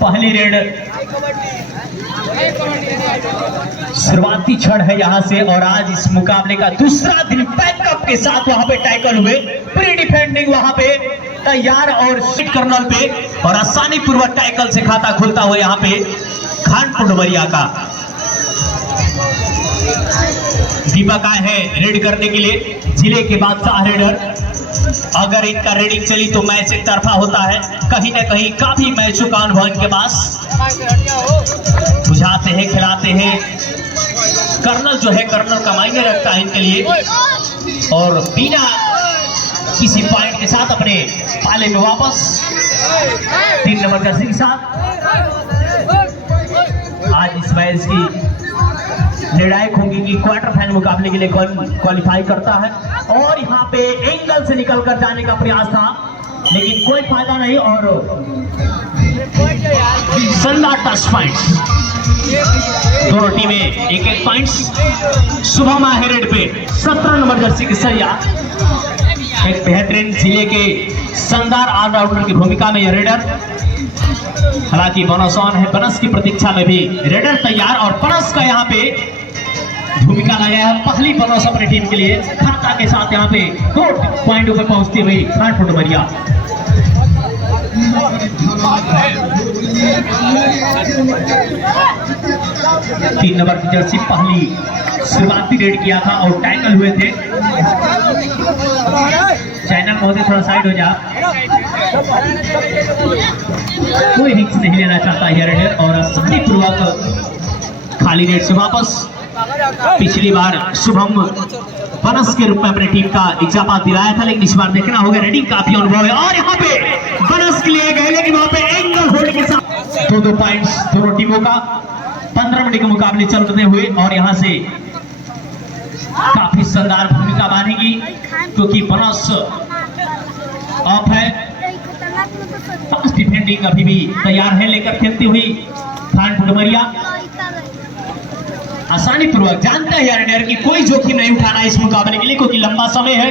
पहली रेड शुरुआती क्षण है यहाँ से, और आज इस मुकाबले का दूसरा दिन बैकअप के साथ वहां पे टैकल हुए, प्री डिफेंडिंग वहां पे तैयार और सिट कर्नल पे, और आसानी पूर्वक टैकल से खाता खुलता हुआ यहाँ पे खानपुर डुमरिया का दीपक आए हैं रेड करने के लिए। जिले के बादशाह रेडर, अगर इनका रेडिंग चली तो मैच एक तरफा होता है, कहीं ना कहीं काफी मैचों का अनुभव इनके पास, बुझाते हैं खिलाते हैं। कर्नल जो है कर्नल का मायने रखता है इनके लिए, और बिना किसी पॉइंट के साथ अपने पाले में वापस 3 नंबर जर्सी के साथ आज इस मैच की निर्णायक होगी कि क्वार्टर फाइनल मुकाबले के लिए क्वालिफाई करता है। और यहाँ पे एंगल से निकलकर जाने का प्रयास था, लेकिन कोई फायदा नहीं, और शानदार टच पॉइंट्स, दोनों टीमें 1-1 पॉइंट्स। शुभम आहे रेड पे 17 नंबर जर्सी के सरिया, एक बेहतरीन जिले के शानदार ऑलराउंडर की भूमिका में यह रेडर, हालांकि बोनस ऑन है, बनस की प्रतीक्षा में भी रेडर तैयार, और बनस का यहाँ पे भूमिका लगाया है पहली बोनस अपनी टीम के लिए, खाता के साथ यहाँ पे 2 पॉइंटों पर पहुंचती हुई खानपुर डुमरिया। तीन नंबर की जर्सी पहली शुरुआती रेड किया था और टैकल हुए थे। चैनल महोदय थोड़ा साइड हो जा, कोई रिस्क नहीं लेना चाहता है रेडर, और आसानी पूर्वक खाली रेड से वापस। पिछली बार शुभम बनस के रूप में अपनी टीम का इजाफा दिलाया था, लेकिन इस बार देखना होगा, रेडिंग काफी अनुभव है, और यहाँ पे बनस के लिए गए, लेकिन वहां पे एंगल होल्ड के साथ 2-2 पॉइंट्स दोनों टीमों का 15 मिनट के मुकाबले चलते हुए, और यहाँ से काफी शानदार भूमिका बनेगी क्योंकि बनस ऑफ है, फास्ट डिफेंडिंग अभी भी तैयार है लेकर खेलती हुई खानपुर डुमरिया। आसानी पूर्वक जानते हैं यार कि कोई जोखिम नहीं उठाना इस मुकाबले के लिए, क्योंकि लंबा समय है,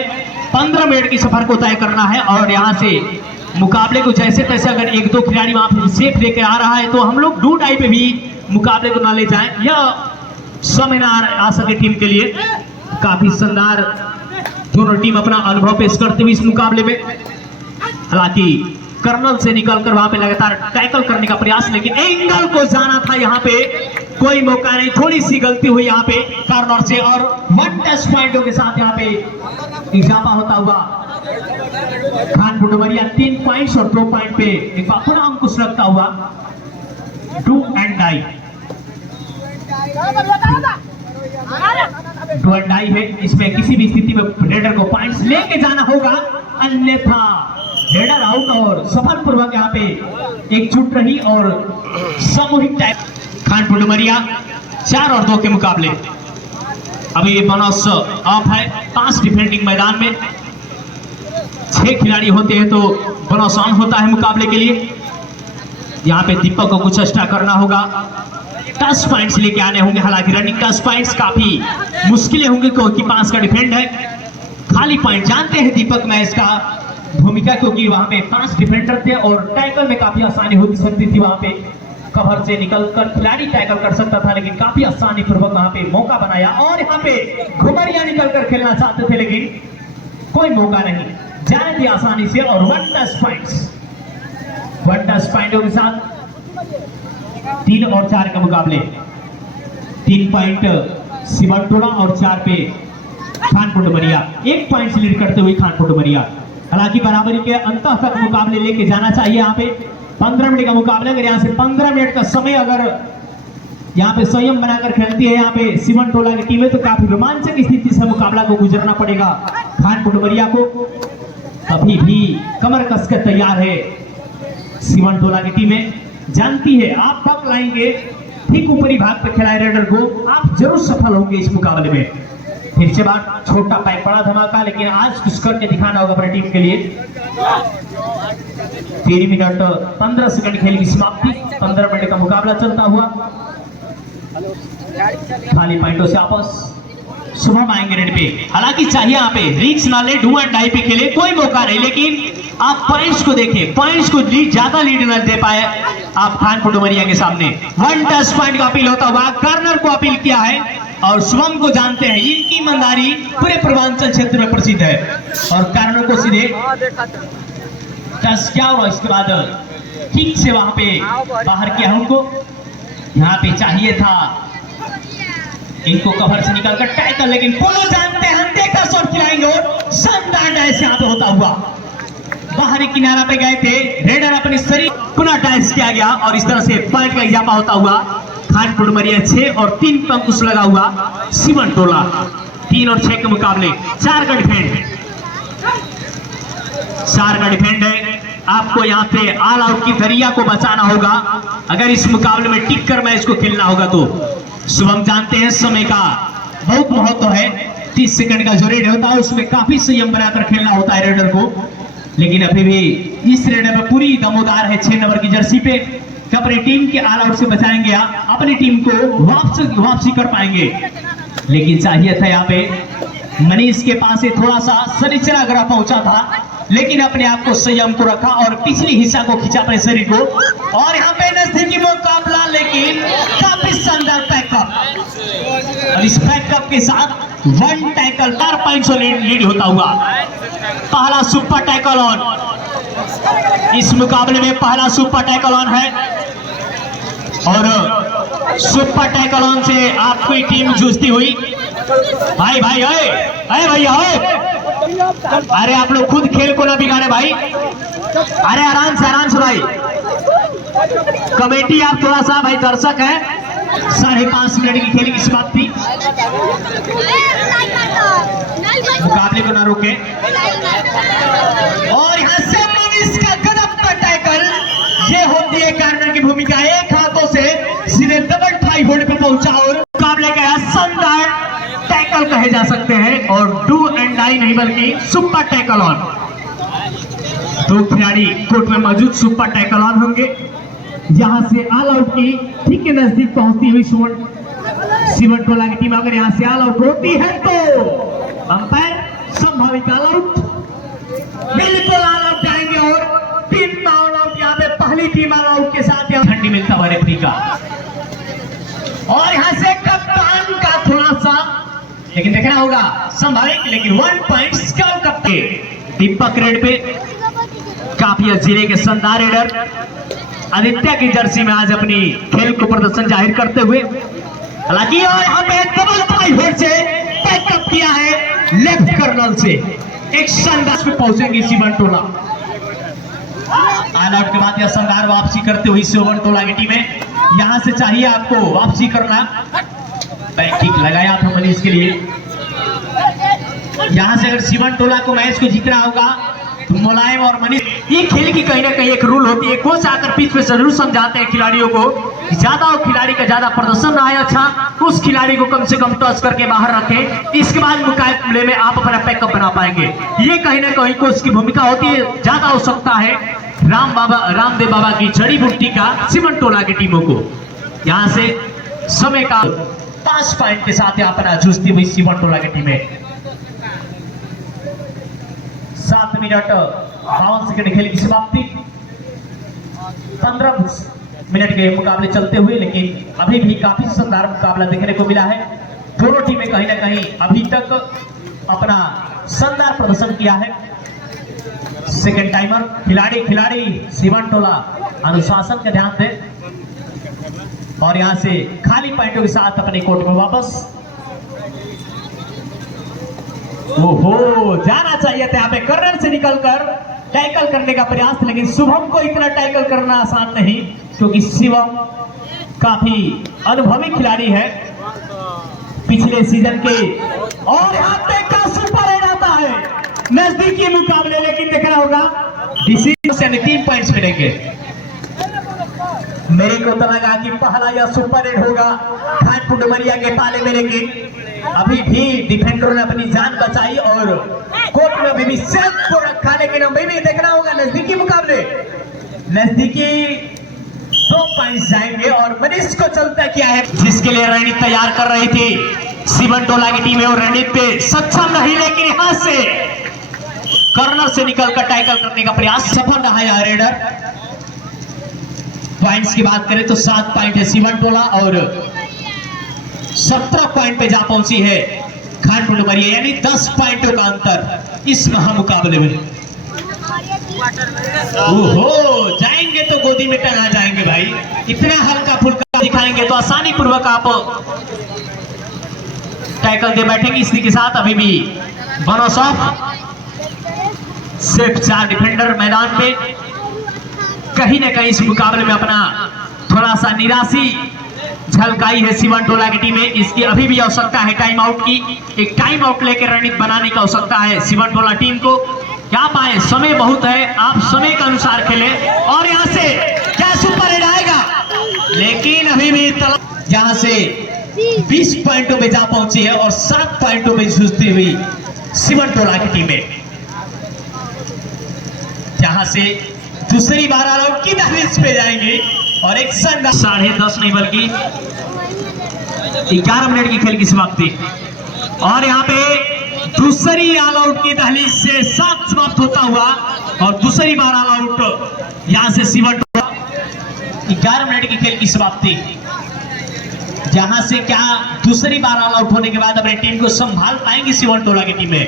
15 मिनट की सफर को तय करना है, और यहाँ से मुकाबले को जैसे तैसे अगर 1-2 खिलाड़ी वहां पर सेफ लेकर आ रहा है तो हम लोग डू टाई पे भी मुकाबले को ना ले जाएं, यह समय ना आ सके टीम के लिए। काफी शानदार दोनों टीम अपना अनुभव पेश करते हुए इस मुकाबले में, हालांकि कर्नल से निकलकर वहां पे लगातार टैकल करने का प्रयास, लेकिन एंगल को जाना था, यहाँ पे कोई मौका नहीं, थोड़ी सी गलती हुई यहाँ पे कर्नल से, और 1 टच पॉइंटों के साथ यहाँ पे इजाफा होता हुआ खानपुर डुमरिया 3 पॉइंट्स और 2 पॉइंट पे एक बार पुनः अंकुश रखता हुआ 2 एंड डाई है। इसमें किसी भी स्थिति में रेडर को पॉइंट्स लेके जाना होगा, अन्यथा रेडर आउट, और सफल पूर्वक यहाँ पे एकजुट रही और सामूहिक टाइप खानपुर डुमरिया 4 और 2 के मुकाबले। अभी ये बोनस ऑफ है, 5 डिफेंडिंग मैदान में 6 खिलाड़ी होते हैं तो बोनस ऑन होता है मुकाबले के लिए। यहाँ पे दीपक को कुछ एक्स्ट्रा करना होगा, टच पॉइंट्स लेके आने होंगे, हालांकि रनिंग टच पॉइंट्स काफी मुश्किलें होंगी क्योंकि 5 का डिफेंड है। खाली पॉइंट जानते हैं दीपक में इसका भूमिका, क्योंकि वहां पे 5 डिफेंडर थे और टैकल में काफी आसानी होती सकती थी, वहां पे कवर से निकलकर खिलाड़ी टैकल कर सकता था, लेकिन काफी आसानी पूर्वक वहां पे मौका बनाया, और यहाँ पे घुमरिया निकलकर खेलना चाहते थे लेकिन कोई मौका नहीं, जाने दिया आसानी से, और 1 टच पॉइंटों के साथ 3 और 4 का मुकाबले। 3 पॉइंट सिमरटोला और 4 पे खानपुर डुमरिया, 1 पॉइंट से लीड करते हुए खानपुर डुमरिया। हालांकि बराबरी के अंत तक मुकाबले लेके जाना चाहिए। यहाँ पे 15 मिनट का मुकाबला, अगर यहाँ से 15 मिनट का समय अगर यहाँ पे संयम बनाकर खेलती है यहाँ पे सिमरटोला की टीमें, तो काफी रोमांचक स्थिति से मुकाबला को गुजरना पड़ेगा खानपुर डुमरिया को। अभी भी कमर कसकर तैयार है सिमरटोला की टीमें, जानती है आप पक लाएंगे ठीक ऊपरी भाग पे खिलाए रेडर को, आप जरूर सफल होंगे इस मुकाबले में। फिर से बात, छोटा पैक बड़ा धमाका, लेकिन आज कुछ करके दिखाना होगा अपनी टीम के लिए। 3 मिनट 15 सेकंड खेल की समाप्ति, 15 मिनट का मुकाबला चलता हुआ, खाली पॉइंटों से आपस शुभम आएंगे रेड पे। हालांकि चाहिए यहाँ पे रिक्स ना ले, डू एंड डाई पे खेले, कोई मौका नहीं, लेकिन आप पॉइंट्स को देखें, पॉइंट्स को ज्यादा लीड न दे पाए आप खानपुर डुमरिया के सामने 1 टच पॉइंट का अपील होता हुआ कार्नर को अपील किया है और शुभम को जानते हैं, इनकी ईमानदारी पूरे पूर्वांचल क्षेत्र में प्रसिद्ध है और कार्नर को सीधे टच क्या हुआ, इसके बाद ठीक से वहां पे बाहर किया उनको, यहाँ पे चाहिए था इनको कवर से निकलकर टैकल, लेकिन पोलो जानते हैं हम देखा शॉट खिलाएंगे और शानदार डाइस यहाँ पे होता हुआ बाहरी किनारा पे गए थे रेडर, अपने शरीर पुनः डाइस किया गया और इस तरह से पॉइंट का इजाफा होता हुआ खानपुर डुमरिया 6 और 3 का अंकुश लगा हुआ सिमन टोला 3 और 6 के मुकाबले 4 का डिफेंड है। आपको यहाँ पे ऑल आउट की दरिया को बचाना होगा अगर इस मुकाबले में टिक कर मैच को खेलना होगा तो। शुभम जानते हैं समय का बहुत महत्व है, 30 सेकंड का जो रेड होता है उसमें काफी संयम बनाकर खेलना होता है रेडर को, लेकिन अभी भी इस रेडर में पूरी दमोदार है 6 नंबर की जर्सी पे, अपनी टीम के ऑल आउट से बचाएंगे, अपनी टीम को वापसी कर पाएंगे। लेकिन चाहिए था यहाँ पे मनीष के पास थोड़ा सा शनिचरा ग्रह पहुंचा था, लेकिन अपने आप को संयम को रखा और पिछली हिस्सा को खींचा अपने शरीर को और यहाँ पे नजदीकी मुकाबला, लेकिन काफी शानदार पैकअप और इस पैकअप के साथ 1 टैकल 4 पॉइंट से लीड होता हुआ पहला सुपर टैकल ऑन, इस मुकाबले में पहला सुपर टैकल ऑन है और सुपर टैकल ऑन से आपकी टीम जूझती हुई भाई भैया अरे आप लोग खुद खेल को ना बिगाड़े भाई, अरे आराम से भाई, कमेटी आप थोड़ा सा भाई दर्शक है, 5.5 मिनट की खेल की समाप्ति, मुकाबले को ना रोके और यहाँ से मनीष का गजब का टैकल, ये होती है कार्नर की भूमिका, एक हाथों से सीधे डबल ट्राई होल्ड पे पहुंचा और मुकाबले का शानदार टैकल कहे जा सकते हैं और डू एंड डाई नहीं बल्कि सुपर टैकल ऑन। 2 खिलाड़ी कोर्ट में मौजूद सुपर टैकल ऑन होंगे, यहां से ऑल आउट की ठीक के नजदीक पहुंचती हुई सिमन टोला की टीम अगर यहां से ऑल आउट होती है तो अंपायर संभावित ऑल आउट, बिल्कुल ऑल आउट जाएंगे और 3 ऑल आउट यहाँ पे पहली टीम ऑल आउट के साथ ठंडी मिलता हुआ रेफरी का और यहां से कप्तान का थोड़ा सा लेकिन देखना होगा संभावित, लेकिन 1 पॉइंट कप्तान दीपक रेड पे काफी जिले के शानदार रेडर आदित्य की जर्सी में आज अपनी खेल को प्रदर्शन जाहिर करते हुए, हालांकि और यहाँ पे डबल ट्राई होल्ड से पैकअप किया है लेफ्ट कर्नल से, एक शानदार पे पहुंचेंगे सिमन टोला। ऑल आउट के बाद यह शानदार वापसी करते हुए सिमन टोला की टीम है, यहां से चाहिए आपको वापसी करना, ठीक लगाया था मनीष के लिए, यहां से अगर सिमन टोला को मैच को जीतना होगा तो मुलायम और मनीष, ये खेल की कहीं ना कहीं एक रूल होती है, कोच आकर पिच पे जरूर समझाते हैं खिलाड़ियों को, ज्यादा खिलाड़ी का ज्यादा प्रदर्शन ना आए अच्छा, उस खिलाड़ी को कम से कम टच करके बाहर रखें, इसके बाद मुकाबले में आप अपना पैकअप बना पाएंगे, ये कहीं ना कहीं कोच की भूमिका होती है। ज्यादा हो सकता है रामदेव बाबा की जड़ी बूटी का सिमन टोला की टीमों को, यहाँ से समय का 5 पॉइंट के साथ यहाँ पर जूझती हुई सिमन टोला की टीम है। 7 मिनट 52 सेकंड खेल की समाप्ति, 15 मिनट के मुकाबले चलते हुए, लेकिन अभी भी काफी शानदार मुकाबला देखने को मिला है। दोनों टीमें कहीं ना कहीं अभी तक अपना शानदार प्रदर्शन किया है। सेकंड टाइमर खिलाड़ी सिमन टोला अनुशासन का ध्यान दें और यहां से खाली पॉइंटों के साथ अपने कोर्ट में वापस। ओहो, जाना चाहिए था यहाँ पे कर्नर से निकलकर टैकल करने का प्रयास, लेकिन शुभम को इतना टैकल करना आसान नहीं, क्योंकि शिवम काफी अनुभवी खिलाड़ी है पिछले सीजन के, और यहाँ पे का सुपर रेड आता है नजदीकी मुकाबले, लेकिन देखना होगा डिसीजन से 3 पॉइंट्स मिलेंगे। मेरे को तो लगा कि पहला यह सुपर रेड होगा खानपुर डुमरिया के पाले में, लेकिन अभी भी डिफेंडरों ने अपनी जान बचाई और कोर्ट में अभी भी सेफ को रखा, लेकिन अभी भी देखना होगा नजदीकी मुकाबले, नजदीकी 2 पॉइंट्स जाएंगे और मनीष को चलता क्या है, जिसके लिए रणनीति तैयार कर रही थी सिमन टोला की टीम है और रणनीति पे सक्षम नहीं, लेकिन यहां से कर्नर से निकलकर टैकल करने का प्रयास सफल रहा है रेडर। पॉइंट्स की बात करें तो 7 पॉइंट है सिवन टोला और 17 पॉइंट पे जा पहुंची है खानपुर डुमरिया, यानी 10 पॉइंटों का अंतर इस महामुकाबले में। ओहो, जाएंगे तो गोदी में टंगा जाएंगे भाई, इतना हल्का फुल्का दिखाएंगे तो आसानी पूर्वक आप टैकल दे बैठेंगे। इसी के साथ अभी भी बनोस ऑफ सिर्फ 4 डिफेंडर मैदान पे, कहीं ना कहीं इस मुकाबले में अपना थोड़ा सा निराशी झलकाई है सिवन टोला की टीम में। इसकी अभी भी आवश्यकता है टाइम आउट की, एक टाइम आउट लेकर रणनीति बनाने की आवश्यकता है सिवन टोला टीम को। क्या पाए, समय बहुत है, आप समय के अनुसार खेलें। और यहां से क्या सुपर हिट आएगा, लेकिन अभी भी यहां से 20 पॉइंटों पे जा पहुंची है और 7 पॉइंटों पे जूझती हुई सिवन टोला की टीम में, जहां से दूसरी बार ऑल आउट की दहलीज पे जाएंगे और एक संग 10.5 नहीं बल्कि 11 मिनट की खेल की समाप्ति। और यहाँ पे दूसरी ऑल आउट की दहलीज से 7 समाप्त होता हुआ और दूसरी बार ऑल आउट यहां से सिवन टोला, 11 मिनट की खेल की समाप्ति, जहां से क्या दूसरी बार ऑल आउट होने के बाद अपनी टीम को संभाल पाएंगी सिवन टोला की टीम में।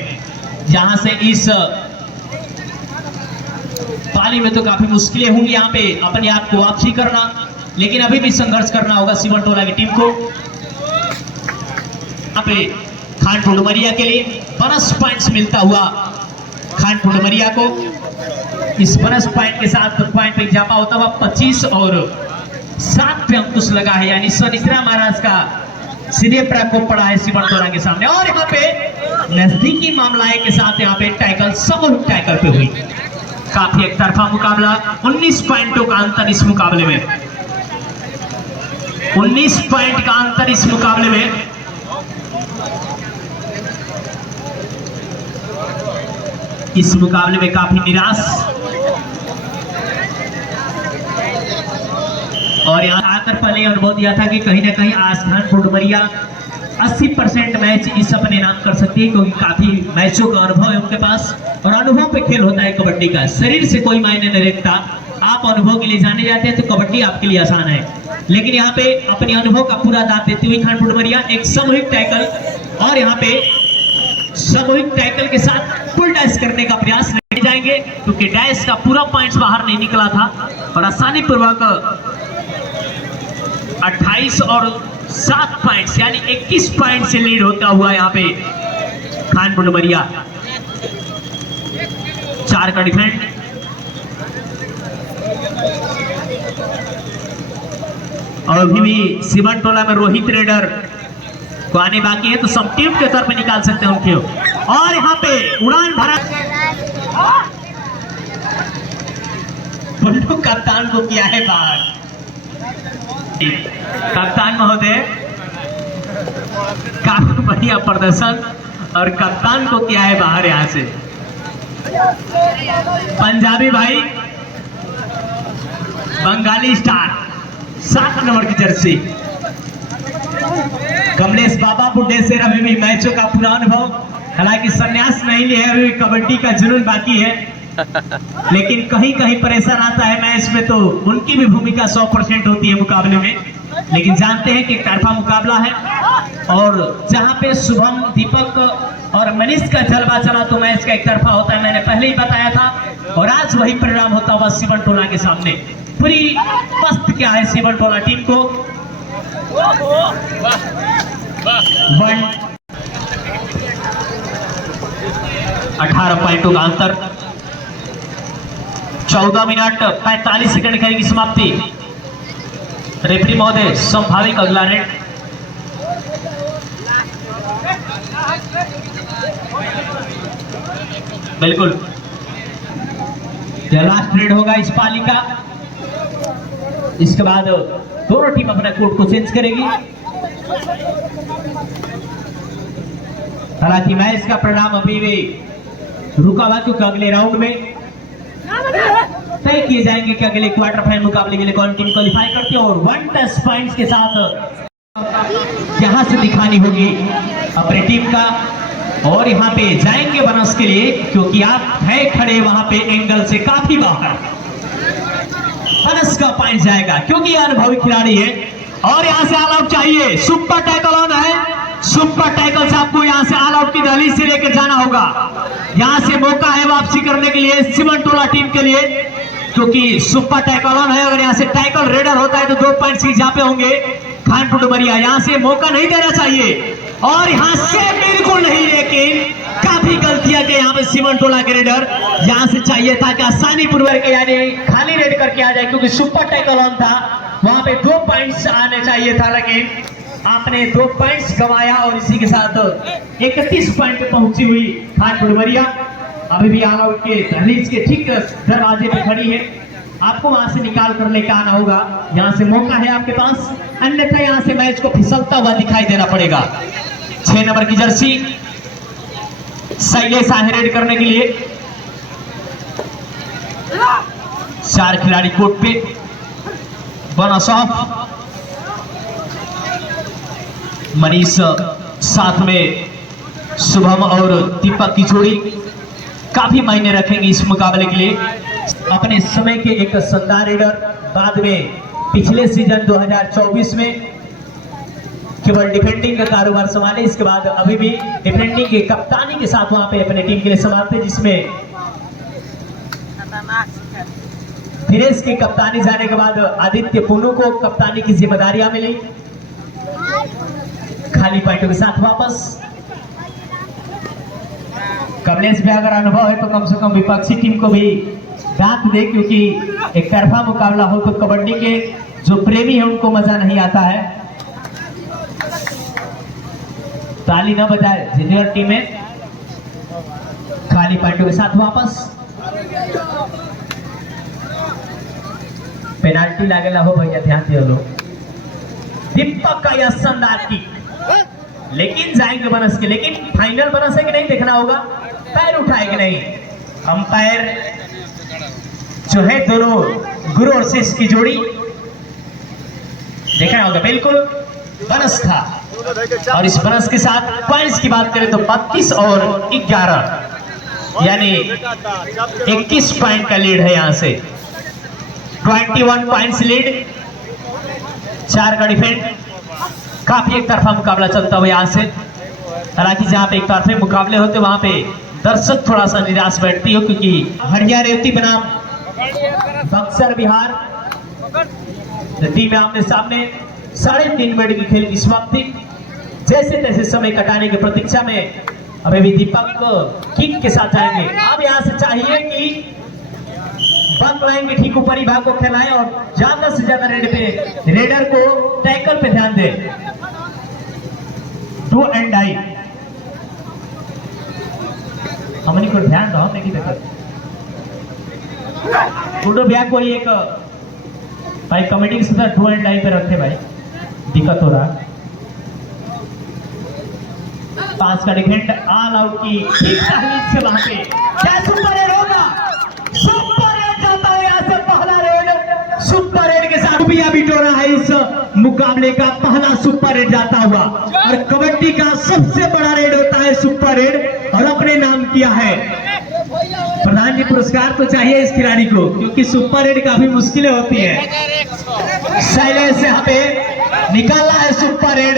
जहां से इस पाली में तो काफी मुश्किलें होंगी यहाँ पे अपने आप को वापसी करना, लेकिन अभी भी संघर्ष करना होगा सिवन टोला की टीम को। यहाँ पे खानपुर डुमरिया के लिए बोनस पॉइंट्स मिलता हुआ खानपुर डुमरिया को, इस बोनस पॉइंट के साथ पॉइंट पे इजाफा होता हुआ 25 और 7 पे अंकुश लगा है, यानी शनिश्चरा महाराज का सीधे प्रकोप पड़ा है सिवन टोला के सामने। और यहाँ पे नजदीकी मामलाएं के साथ यहाँ पे टैकल समूह टैकल पे हुई, काफी एक तरफा मुकाबला। 19 पॉइंटों का अंतर इस मुकाबले में, 19 पॉइंट का अंतर इस मुकाबले में। इस मुकाबले में काफी निराश, और यहां आकर पहले अनुभव दिया था कि कहीं ना कहीं आज खानपुर डुमरिया 80% मैच इस अपने नाम कर सकती है, क्योंकि काफी मैचों का अनुभव है उनके पास, और अनुभव पे खेल होता है कबड्डी का, शरीर से कोई मायने नहीं रखता। आप अनुभव के लिए जाने जाते हैं तो कबड्डी आपके लिए आसान है, लेकिन यहाँ पे अपने अनुभव का पूरा दांत देती हुई खानपुर डुमरिया एक सामूहिक टैकल, और यहाँ पे सामूहिक टैकल के साथ फुल डैश करने का प्रयास नहीं जाएंगे, क्योंकि डैश का पूरा पॉइंट्स बाहर नहीं निकला था और आसानी पूर्वक 28 और 7 पॉइंट्स यानी 21 पॉइंट से लीड होता हुआ यहाँ पे खानपुर डुमरिया। 4 का डिफेंड, और अभी भी सिवन टोला में रोहित रेडर को आने बाकी है, तो सब टीम के तौर पे निकाल सकते हैं उनके। और यहाँ पे उड़ान भरा बुल्लू कप्तान को किया है बाहर। कप्तान महोदय काफी बढ़िया प्रदर्शन, और कप्तान को किया है बाहर यहां से। पंजाबी भाई बंगाली स्टार 7 नंबर की जर्सी, कमलेश बाबा बुड्ढे से अभी भी मैचों का पूरा अनुभव, हालांकि संन्यास नहीं लिया है, अभी भी कबड्डी का जुनून बाकी है, लेकिन कहीं कहीं प्रेशर आता है मैच में, तो उनकी भी भूमिका 100% होती है मुकाबले में। लेकिन जानते हैं कि तरफा मुकाबला है, और जहां पे शुभम, दीपक और मनीष का जलवा चला तो मैच का एक तरफा होता है, मैंने पहले ही बताया था, और आज वही परिणाम होता हुआ सिवन टोला के सामने। पूरी मस्त क्या है सिवन टोला टीम को। 18 पॉइंटों का अंतर, 14 मिनट 45 सेकंड खेल की समाप्ति। रेफरी महोदय संभावित अगला रेड। बिल्कुल लास्ट रेड होगा इस पाली का, इसके बाद दोनों टीम अपना कोर्ट को चेंज करेगी। हालांकि मैच का परिणाम अभी भी रुका हुआ, क्योंकि अगले राउंड में तय किए जाएंगे कि अगले क्वार्टर फाइनल मुकाबले के लिए कौन टीम क्वालिफाई करती है, और 1 टेस्ट पॉइंट्स के साथ यहां से दिखानी होगी अपनी टीम का। और यहां पे जाएंगे बोनस के लिए, क्योंकि आप है खड़े वहां पे एंगल से काफी बाहर। बनस का पॉइंट जाएगा क्योंकि यह अनुभवी खिलाड़ी है। और यहाँ से ऑल आउट चाहिए, सुपर टैकल ऑन है, सुपर टैकल से आपको यहाँ से ऑल आउट की दहलीज से लेकर जाना होगा। यहाँ से मौका है वापसी करने के लिए सीमन टोला टीम के लिए, क्योंकि सुपर टैकल ऑन है। अगर यहाँ से टैकल रेडर होता है तो 2 पॉइंट्स की जहाँ पे होंगे खानपुर डुमरिया। यहाँ से मौका नहीं देना चाहिए और यहाँ से बिल्कुल नहीं, लेकिन काफी गलतियां के यहाँ पे सीमन टोला के रेडर। यहाँ से चाहिए था कि आसानी पूर्वक यानी खाली रेड करके आ जाए, क्योंकि सुपर टैकल ऑन था, वहां पे 2 पॉइंट्स आने चाहिए था, लेकिन आपने 2 पॉइंट्स गंवाया और इसी के साथ 31 पॉइंट पे पहुंची हुई खानपुर डुमरिया अभी भी ऑल आउट के दहलीज के ठीक दरवाजे पे खड़ी है। आपको वहां से निकाल कर लेकर आना होगा। यहाँ से मौका है आपके पास, अन्यथा यहाँ से मैच को फिसलता हुआ दिखाई देना पड़ेगा। 6 नंबर की जर्सी शैलेश आहे रेड करने के लिए। 4 खिलाड़ी कोर्ट पे, बोनस ऑफ मनीष साथ में शुभम और दीपक की जोड़ी काफी मायने रखेंगे इस मुकाबले के लिए। अपने समय के एक शानदार रेडर, बाद में पिछले सीजन 2024 में केवल डिफेंडिंग का कारोबार संभाले, इसके बाद अभी भी डिफेंडिंग के कप्तानी के साथ वहां पे अपने टीम के लिए संभालते, जिसमें दिनेश की कप्तानी जाने के बाद आदित्य पुनू को कप्तानी की जिम्मेदारियां मिली। खाली पॉइंटों के साथ वापस कमलेश भी अगर अनुभव है तो कम से कम विपक्षी टीम को भी दांत दे, क्योंकि एक तरफा मुकाबला हो तो कबड्डी के जो प्रेमी है उनको मजा नहीं आता है। ताली न बजाए जूनियर टीम में। खाली पॉइंटों के साथ वापस पेनाल्टी लागेला हो भैया, ध्यान दियो लोग। दीपक का यह शानदार किक, लेकिन जाएंगे बनस के, लेकिन फाइनल बनस है कि नहीं देखना होगा, पैर उठाए कि नहीं। अंपायर जो है दोनों गुरु और शिष्य की जोड़ी देखना होगा, बिल्कुल बनस था। और इस बनस के साथ पॉइंट्स की बात करें तो 32 और 11 यानी 21 पॉइंट का लीड है। यहां से 21 पॉइंट्स लीड, 4 का डिफेंड। काफी एक तरफा मुकाबला चलता हुआ यहां से। हालांकि जहां पे एक तरफे मुकाबले होते वहां पे दर्शक थोड़ा सा निराश बैठती हो, क्योंकि हरिया रेवती बनाम बक्सर बिहार टीम आमने सामने 3.5 मिनट की खेल की समाप्ति। जैसे तैसे समय कटाने की प्रतीक्षा में अभी भी दीपक किक के साथ जाएंगे। अब यहां से चाहिए कि बंद लाइन के ठीक ऊपरी भाग को खेलाएं और ज्यादा से ज्यादा रेडर को टैकल पे ध्यान दें। डू एंड डाई हमने को ध्यान दो नहीं देखो टूडो भैया कोई एक भाई कमेटी के साथ डू एंड डाई पे रखे भाई, दिक्कत हो रहा। 5 का डिफेंड ऑल आउट की ठीक तहलीज से वहां पे क्या सुपर रेड होगा, सुपर रेड जाता है यहां से पहला रेड। सुपर रेड के साथ भी बिटोरा है इस मुकाबले का पहला सुपर रेड जाता हुआ, और कबड्डी का सबसे बड़ा रेड होता है सुपर रेड, और अपने नाम किया है। प्रधान जी पुरस्कार तो चाहिए इस खिलाड़ी को, क्योंकि सुपर रेड काफी मुश्किलें होती है। शैलेश यहाँ पे निकाला है सुपर रेड,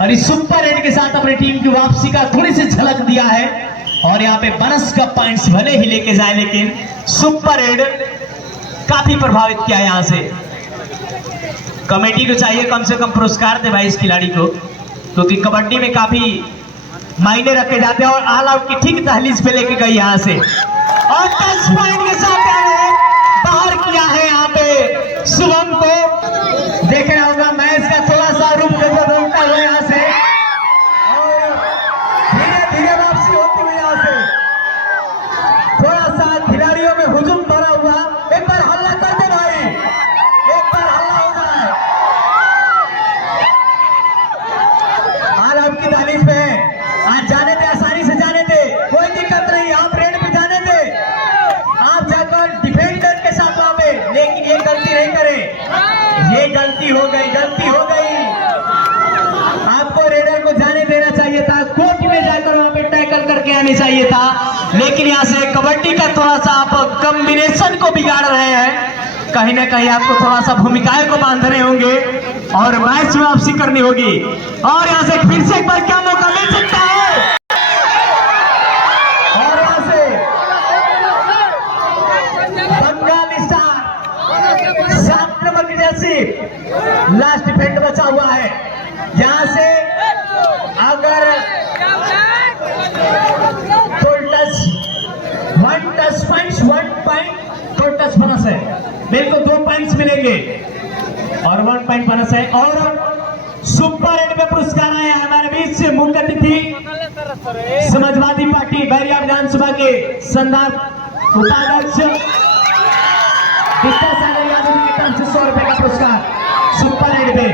और इस सुपर रेड के साथ अपनी टीम की वापसी का थोड़ी सी झलक दिया है। और यहाँ पे बनस का पॉइंट्स भले ही लेके जाए, लेकिन सुपर रेड काफी प्रभावित किया है। यहाँ से कमेटी को चाहिए कम से कम पुरस्कार दे भाई इस खिलाड़ी को, क्योंकि कबड्डी में काफी मायने रखे जाते हैं। और ऑल आउट की ठीक दहलीज पे लेके गई यहाँ से, और 10 पॉइंट के साथ बाहर किया है यहाँ पे शुभम को। देखना होगा मैच का थोड़ा सा रूप बदलता हुआ यहाँ से, और धीरे धीरे वापसी होती हुई यहाँ से। थोड़ा सा खिलाड़ियों में हुजूम भरा हुआ, एक बार हल्ला कर दे भाई, एक बार हल्ला हो जाए। ऑल आउट की दहलीज पे आज जाने दे, आसानी से जाने दे, कोई दिक्कत नहीं। आप रेड पे जाने दे, आप जाकर डिफेंडर के साथ वहां पे, लेकिन ये गलती नहीं करें, ये गलती हो गई, गलती हो गई। आपको रेडर को जाने देना चाहिए था, कोर्ट में जाकर वहां पे टैकल करके आने चाहिए था, लेकिन यहाँ से कबड्डी का थोड़ा सा आप कॉम्बिनेशन को बिगाड़ रहे हैं। कहीं ना कहीं आपको थोड़ा सा भूमिकाएं को बांधने होंगे और मैच में वापसी करनी होगी। और यहाँ से फिर से एक बार क्या मौका मिल सकता है, और यहाँ से बंगाल स्टार 7 नंबर की जर्सी लास्ट डिफेंड बचा हुआ है। यहाँ से अगर वन पॉइंट तो टच बोनस है, बिल्कुल 2 पॉइंट्स मिलेंगे और 1 पॉइंट बोनस है। और सुपर 8 में पुरस्कार आया हमारे बीच मुख्य अतिथि समाजवादी पार्टी बैरिया विधानसभा के संधान उपाध्यक्ष विद्यासागर यादव की तरफ से 100 रुपए का पुरस्कार सुपर 8 में।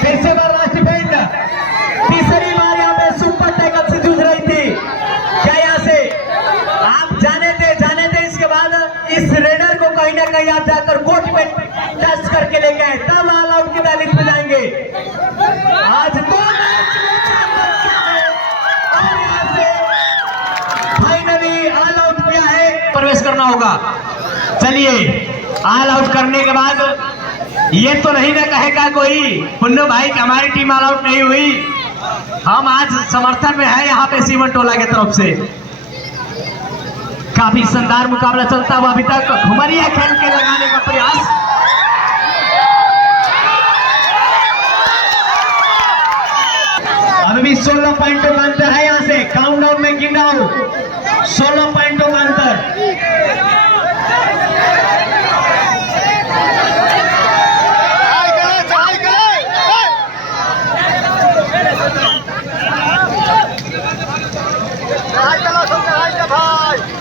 फिर से लास्ट डिफेंड, तीसरी बार यहाँ पे सुपर टाइगर से जूझ रही थी। क्या यहाँ से आप जाने थे इसके बाद इस रेडर को कहीं ना कहीं आप जाकर कोर्ट में टच करके लेके आए, तब ऑल आउट की तारीफ में जाएंगे। आज 2 मैच और यहाँ से फाइनली ऑल आउट किया है, प्रवेश करना होगा। चलिए ऑल आउट करने के बाद ये तो नहीं ना कहेगा कोई पुन्नू भाई कि हमारी टीम ऑल आउट नहीं हुई। हम आज समर्थन में है यहाँ पे सीवन टोला की तरफ से। काफी शानदार मुकाबला चलता हुआ अभी तक, घुमरिया खेल के लगाने का प्रयास। अभी भी 16 पॉइंटों का अंतर है। यहाँ से काउंटडाउन में गिन रहा हूं, 16 पॉइंटों का अंतर।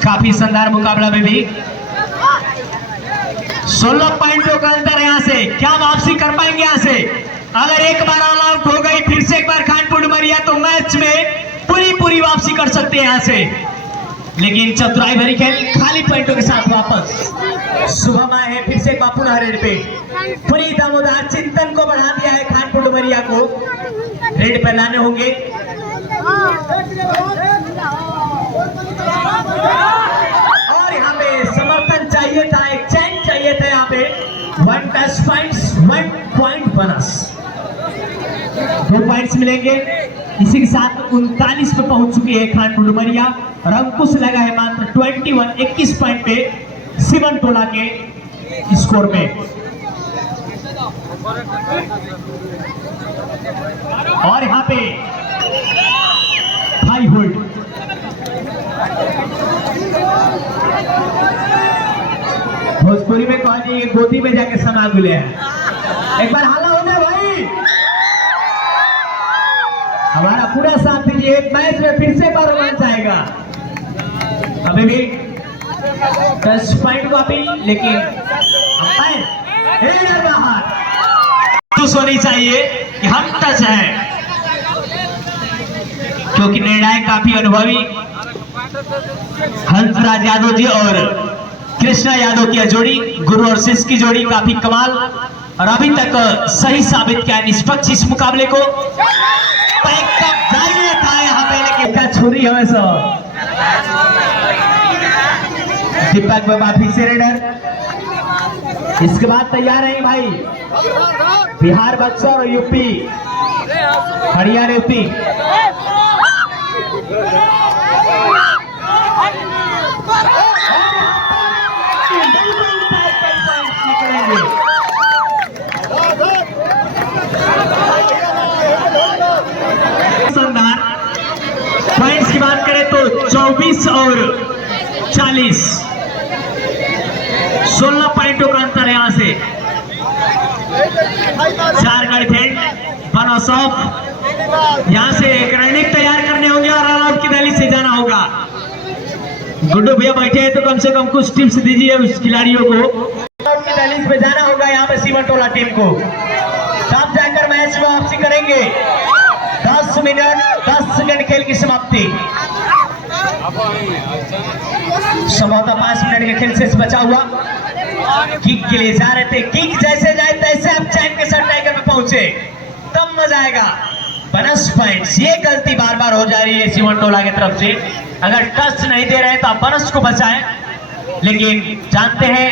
काफी शानदार मुकाबला में भी 16 पॉइंटों का अंतर है। यहाँ से क्या वापसी कर पाएंगे? यहाँ से अगर एक बार ऑल आउट हो गई, फिर से एक बार खानपुर डुमरिया, तो मैच में पूरी वापसी कर सकते हैं यहाँ से। लेकिन चतुराई भरी खेल खाली पॉइंटों के साथ वापस शुभम आए हैं फिर से बापू रेड पे। पूरी दामोदर चिंतन को बढ़ा दिया है, खानपुर डुमरिया को रेड पे लाने होंगे। और यहाँ पे समर्थन चाहिए था, एक चैन चाहिए था। यहाँ पे 1 touch points 1 point bonus, 2 points मिलेंगे। इसी के साथ 39 पे पहुंच चुकी है खानपुर डुमरिया और अंकुश लगा है मात्र 21 पॉइंट पे सीवन टोला के स्कोर में। और यहाँ पे हाई होल्ड भोजपुरी में कहानी गोदी में जाके समा गुले हैं। एक बार हाला हो जाए भाई, हमारा पूरा साथ दीजिए। एक मैच में फिर से बार रोमांच आएगा। अभी भी 10 पॉइंट को अपील, लेकिन बाहर तो सोनी चाहिए कि हम टच हैं, क्योंकि निर्णायक काफी अनुभवी हंसराज यादव जी और कृष्णा यादव की जोड़ी, गुरु और शिष्य की जोड़ी काफी कमाल और अभी तक सही साबित किया निष्पक्ष इस मुकाबले को। था यहाँ पे, लेकिन क्या छुरी हमें सब दीपक बाबा फिर से रेडर। इसके बाद तैयार है भाई बिहार, बक्सर और यूपी, हरियाणा, यूपी। पॉइंट्स की बात करें तो 24 और 40, 16 पॉइंटों का अंतर है। यहाँ से 4 गाड़ी फेंट बनस ऑफ। यहाँ से एक रणनीति तैयार करने होंगे और ऑल आउट की दहलीज से जाना होगा। गुड्डू भैया बैठे हैं तो कम से कम कुछ टिप्स दीजिए उस खिलाड़ियों को। ऑल आउट की दहलीज पे जाना होगा यहाँ पे सीवन टोला टीम को, तब जाकर मैच में वापसी करेंगे। 10 मिनट 10 सेकंड खेल की समाप्ति। संभवतः 5 मिनट के खेल से बचा हुआ। किक के लिए जा रहे थे, किक जैसे जाए तैसे आप चैन के साथ टाइगर में पहुंचे, तब मजा आएगा। बोनस पॉइंट्स, ये गलती बार बार हो जा रही है सीवन टोला की तरफ से। अगर टच नहीं दे रहे हैं तो आप बोनस को बचाएं। लेकिन जानते हैं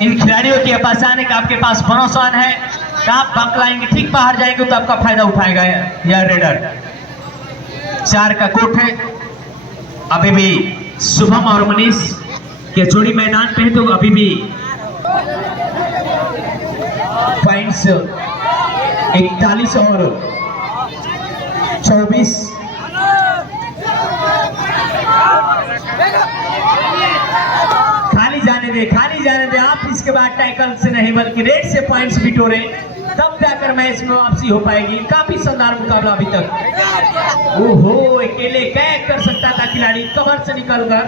इन खिलाड़ियों की पहचान का आपके पास भरोसा है कि आप बकलाएंगे ठीक बाहर जाएंगे तो आपका फायदा उठाएगा यह रेडर। 4 का कोट है। अभी भी शुभम और मनीष के जोड़ी मैदान पे है तो अभी भी पॉइंट्स 41 और 24। खाली जाने दे आप। इसके बाद टैकल से नहीं बल्कि रेड से पॉइंट्स बिटोरे तब जाकर मैच में वापसी हो पाएगी। काफी शानदार मुकाबला अभी तक। ओहो, अकेले कैच कर सकता था खिलाड़ी, कवर से निकलकर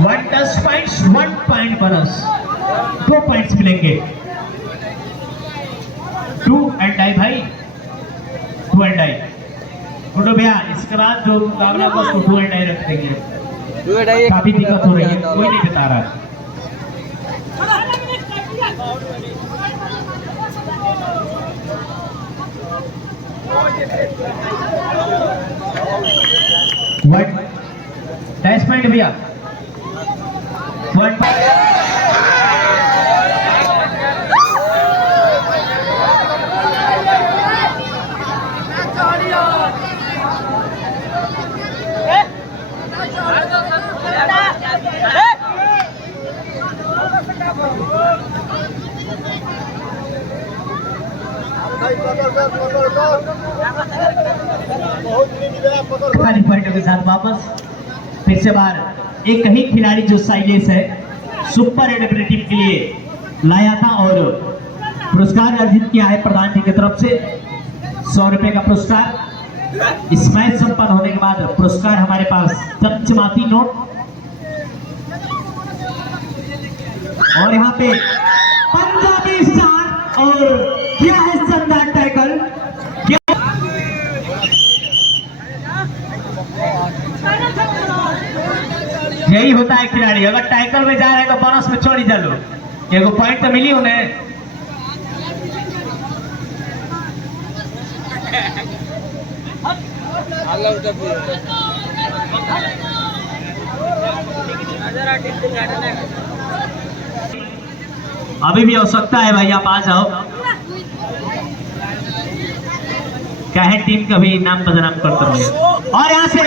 1 पॉइंट्स 1 पॉइंट बोनस 2 पॉइंट्स मिलेंगे। 2 एंड डाई भाई, 2 एंड डाई गुड्डू भैया। इसके बाद जो मुकाबला को 2 एंड डाई रख देंगे। काफी दिक्कत हो रही है, कोई नहीं बता रहा। डैश पॉइंट भैया 1 खाली पॉइंटों के साथ वापस फिर से बार एक ही खिलाड़ी जो साइलेस है सुपर एडिबिलिटी के लिए लाया था और पुरस्कार अर्जित किया है प्रधान जी की तरफ से 100 रुपए का पुरस्कार। इस मैच संपन्न होने के बाद पुरस्कार हमारे पास चमचमाती नोट और यहाँ पे पंजाबी स्टार और क्या है शानदार टैकल। यही होता है खिलाड़ी, अगर टैकल में जा रहे हैं तो बोनस में छोड़ी चलो, एगो पॉइंट तो मिली उन्हें। अभी भी आवश्यकता है भाई, आप आ जाओ। क्या है टीम का भी नाम बदनाम करते रहो। और यहाँ से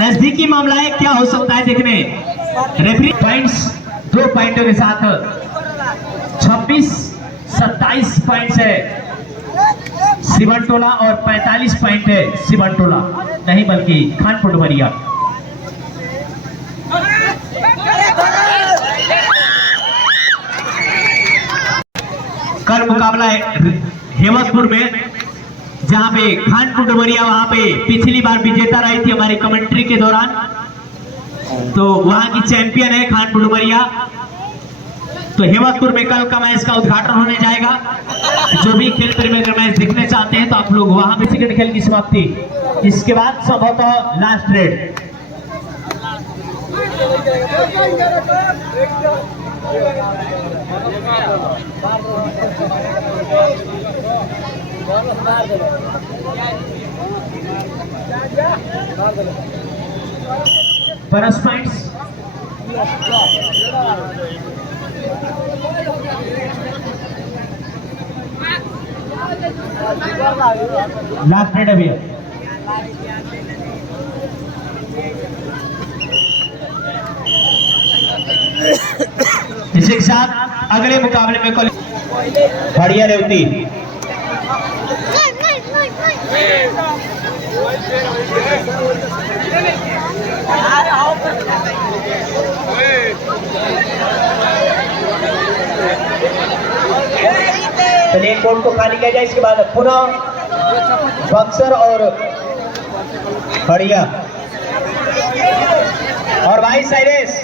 नजदीकी मामला है, क्या हो सकता है देखने। रेफरी पॉइंट्स 2 पॉइंटों के साथ 26-27 पॉइंट्स है सिवन टोला और 45 पॉइंट है सिवन टोला नहीं बल्कि खानपुर डुमरिया। कल मुकाबला है हेमतपुर में, जहां पे खानपुर डुमरिया वहां पे पिछली बार विजेता रही थी हमारी कमेंट्री के दौरान, तो वहां की चैंपियन है खानपुर डुमरिया। तो हेमतपुर में कल का मैच का उद्घाटन होने जाएगा। जो भी खेल प्रेमी अगर मैच देखने चाहते हैं तो आप लोग वहां पे सेकंड खेल की समाप्ति, इसके बाद संभवतः last red. Bonus points last red अभी इसी के साथ अगले मुकाबले में बढ़िया रेवती प्लेन बोर्ड को खाली किया जाए। इसके बाद पुनः बक्सर और बढ़िया और भाई साइरेस